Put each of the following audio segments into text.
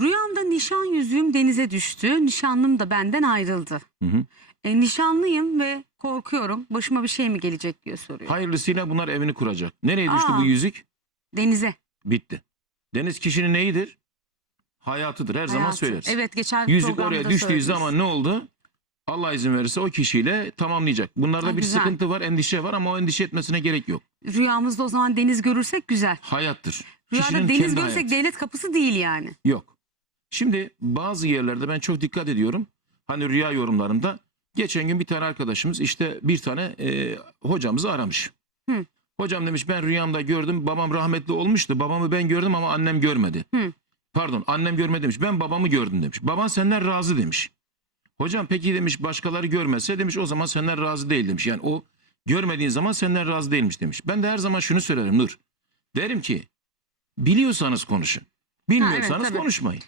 Rüyamda nişan yüzüğüm denize düştü. Nişanlım da benden ayrıldı. Hı hı. E, nişanlıyım ve korkuyorum. Başıma bir şey mi gelecek diye soruyor. Hayırlısıyla bunlar evini kuracak. Nereye düştü Aa. bu yüzük? Denize. Bitti. Deniz kişinin neyidir? Hayatıdır. Her zaman hayatı. söyleriz. Evet geçen Yüzük programda oraya düştüğü söylediniz. zaman ne oldu? Allah izin verirse o kişiyle tamamlayacak. Bunlarda Ha, bir güzel. sıkıntı var, endişe var ama o endişe etmesine gerek yok. Rüyamızda o zaman deniz görürsek güzel. Hayattır. Rüyada Kişinin deniz kendi görürsek hayatı. devlet kapısı değil yani. Yok. Şimdi bazı yerlerde ben çok dikkat ediyorum. Hani rüya yorumlarında geçen gün bir tane arkadaşımız işte bir tane e, hocamızı aramış. Hı. Hocam demiş ben rüyamda gördüm babam rahmetli olmuştu. Babamı ben gördüm ama annem görmedi. Hı. Pardon annem görmedi demiş. Ben babamı gördüm demiş. Baban senden razı demiş. Hocam peki demiş başkaları görmese demiş o zaman senden razı değil demiş. Yani o görmediğin zaman senden razı değilmiş demiş. Ben de her zaman şunu söylerim Nur. Derim ki biliyorsanız konuşun. Bilmiyorsanız tabii. konuşmayın.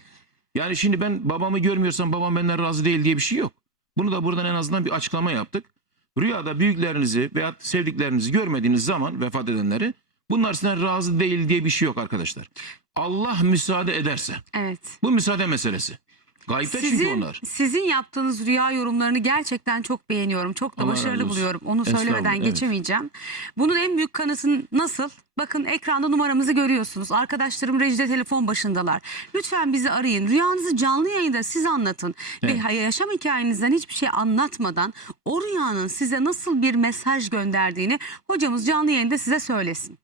Yani şimdi ben babamı görmüyorsam babam benden razı değil diye bir şey yok. Bunu da buradan en azından bir açıklama yaptık. Rüyada büyüklerinizi veya sevdiklerinizi görmediğiniz zaman vefat edenleri bunlar sizden razı değil diye bir şey yok arkadaşlar. Allah müsaade ederse. Evet. Bu müsaade meselesi. Gayipte çünkü Sizin, onlar. sizin yaptığınız rüya yorumlarını gerçekten çok beğeniyorum. Çok da Allah razı başarılı olsun. buluyorum. Onu Estağfurullah, söylemeden evet. geçemeyeceğim. Bunun en büyük kanıtı nasıl? Bakın ekranda numaramızı görüyorsunuz. Arkadaşlarım rejide telefon başındalar. Lütfen bizi arayın. Rüyanızı canlı yayında siz anlatın. Evet. Ve yaşam hikayenizden hiçbir şey anlatmadan o rüyanın size nasıl bir mesaj gönderdiğini hocamız canlı yayında size söylesin.